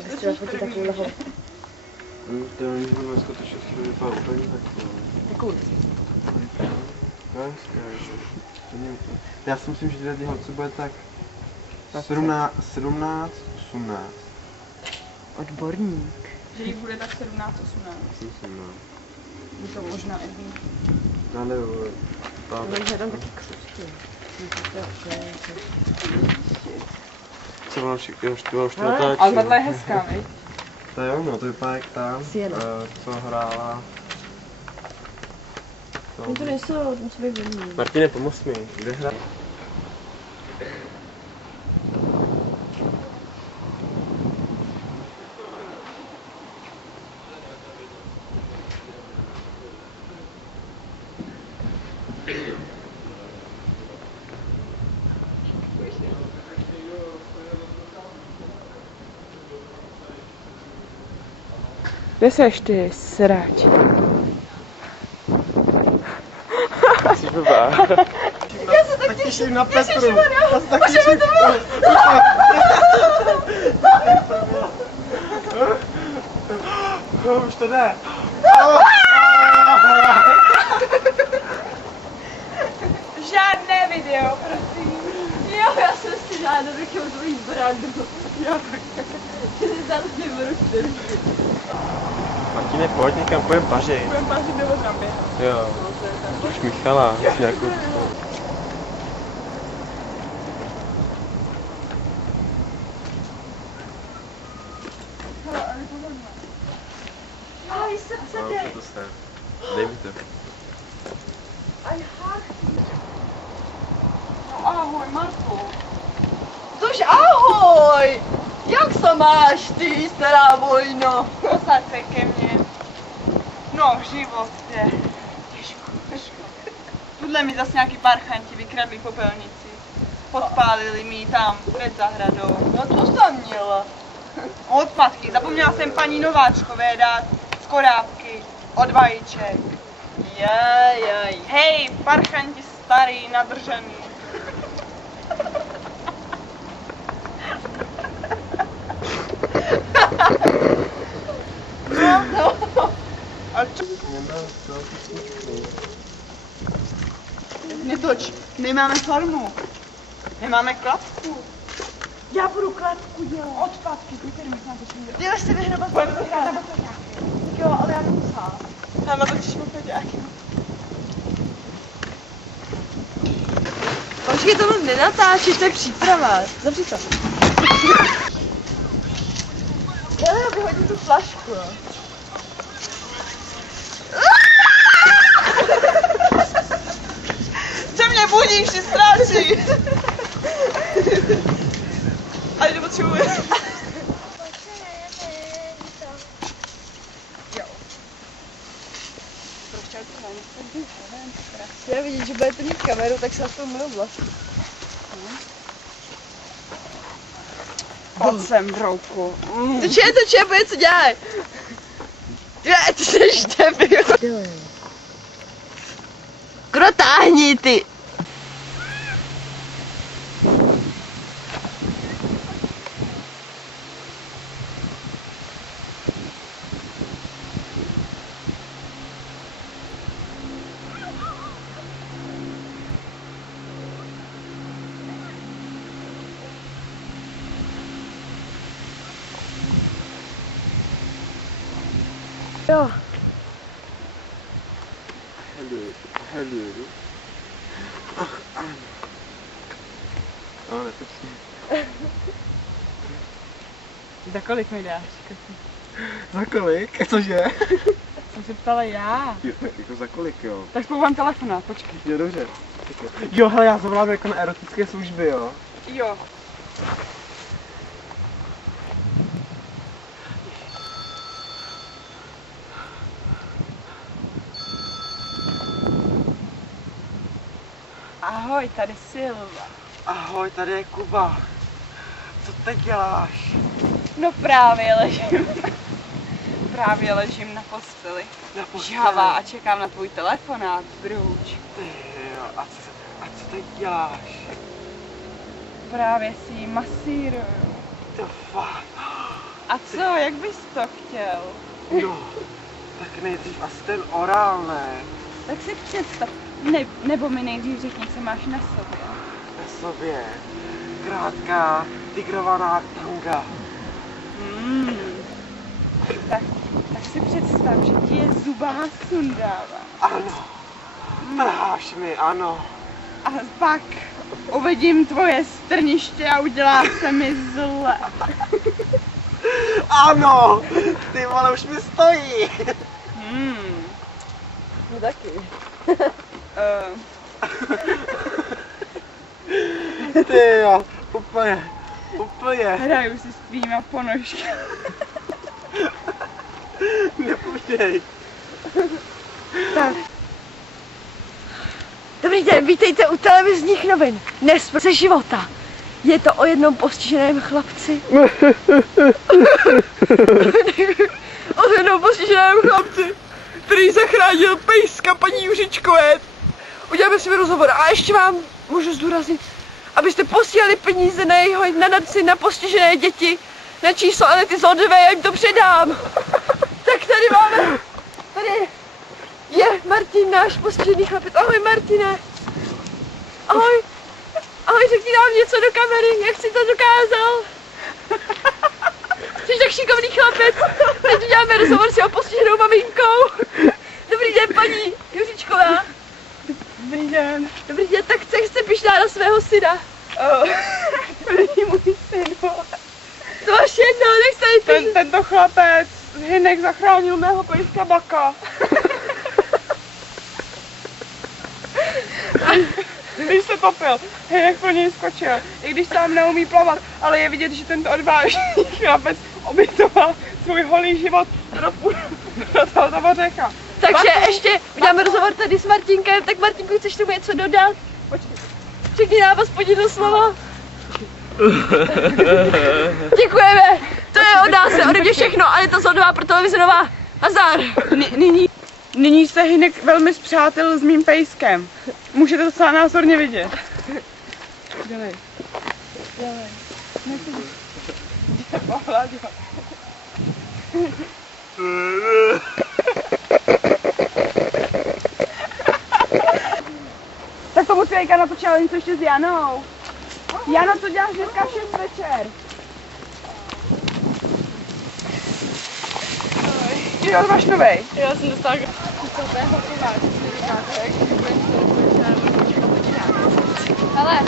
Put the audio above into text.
že jsi třeba fotit takovouhle. To je dneska to všechno vypadá úplně tak. Takovou. Já si myslím, že tyhle holce bude tak 17, 18. Odborník. Že jí bude tak 17, 18. Myslím, no. Je to možná i víc. Ale jo, Takže tam taky křučky. co vám všechno natáčí. Ale tahle je hezká, viď? To jo, no, to vypadá jak tam, co hrála. Oni to nejsou, to musí být hodný. Martine, pomoz mi, kde hra? Kde seš ty, srač? Jsi blbá. Já se tak těším na Petru. Já se tak Můžeme těším. to bylo. No, už to jde. Žádné video, prosím. Jo, já jsem si žádal takovou tvojí brandu. Jo, tak. Ty jsi tam nebudu čtyři. Martine, pojď někam, půjdem pařit. Budeme pařit nebo tam běhat. Jo. Už Michala, s nějakou... Aj, srdce No, jde. to se. Dej mi to. Aj, hák. No ahoj, Marko. Což ahoj! Jak se máš ty, stará vojno? Posaď se ke mně. No, život je. Těžko. Tudle mi zase nějaký parchanti vykradli popelnici. Podpálili mi ji tam, před zahradou. No to jsem měla. Odpadky. Zapomněla jsem paní Nováčkové dát z korábky od vajíček. Jaj. Hej, parchanti starý, nadržený. No. A čo? Netoč, nemáme farmu. Nemáme kladku. Já budu kladku dělat. Odpadky, který mi na to dělat. Jdeš si vyhrabat Pojďme to dělat, nebo to nějaký. Jo, ale já budu sám. Tam natočíš mopeďáky. Počkej, to nenatáčíš, to je příprava. Zavři to. Já vyhodím tu flašku. Co mě budíš, ty stráči? Ale nepotřebuji. Já vidím, že budete mít kameru, tak se aspoň mnou vlastně. Pojď sem, brouku. Toče, pojď, co dělaj. Ty jsi debil. Kdo táhni, ty? Jo. Hello. No, nepečně. Za kolik mi dáš? Za kolik? Cože? Jsem se ptala já. Jo, jako za kolik, jo? Tak spolu telefonát, počkej. Jo, dobře. Jo, hele, já zavolám jako na erotické služby, jo? Jo. Ahoj, tady Silva. Ahoj, tady je Kuba. Co teď děláš? No právě ležím na posteli. Na posteli. Žhavá a čekám na tvůj telefonát, Brouč. Jo, a co teď děláš? Právě si ji masíruju. To fakt. A co, jak bys to chtěl? No, tak nejdřív asi ten orál, ne? Tak si představ, nebo mi nejdřív řekni, co máš na sobě. Na sobě. Krátká, tigrovaná tanga. Tak si představ, že ti je zubama sundává. Ano. Trháš mi, ano. A pak uvidím tvoje strniště a udělá se mi zle. Ano! Ty vole, už mi stojí! No taky. Ty jo, úplně. Hraju si s tvýma ponožky. Nepůjдej. Tak, Dobrý den, vítejte u televizních novin. Dnes ze života. Je to o jednom postiženém chlapci. O jednom postiženém chlapci, který zachránil pejska paní Juřičkové. Uděláme si rozhovor a ještě vám můžu zdůraznit, abyste posílali peníze na jeho nadaci na postižené děti na číslo Anety Zodové, já jim to předám. Tak tady máme, tady je Martin, náš postižený chlapec. Ahoj Martine. Ahoj. Ahoj, řekni nám něco do kamery, jak jsi to dokázal. Jsi tak šikovný chlapec. Teď uděláme rozhovor s jeho postiženou maminkou. Dobrý den, paní Juřičková. dobrý den. Dobrý den, tak jste pyšná na svého syna. První můj syn. To máš jedno, tak jste pyšná. Tento chlapec Hynek zachránil mého pejska Baka. Když se topil, Hynek pro něj skočil, i když sám neumí plavat, ale je vidět, že tento odvážný chlapec obětoval svůj holý život do tohoto řeka. Takže ještě uděláme rozhovor tady s Martinkem, tak Martinku, chceš tomu něco dodat? Řekni nám aspoň jedno slovo. Děkujeme, to je od nás, ode mě všechno, ale to Zodová pro televizi Nová. Nazdar. Nyní se Hynek velmi spřátel s mým pejskem. Můžete to docela názorně vidět. Dělej. Tak tomu Cvejka natočila něco ještě s Janou. Jano, co děláš dneska v 6 večer? Jo, máš novej. Já jsem dostala kucatého kováče, ale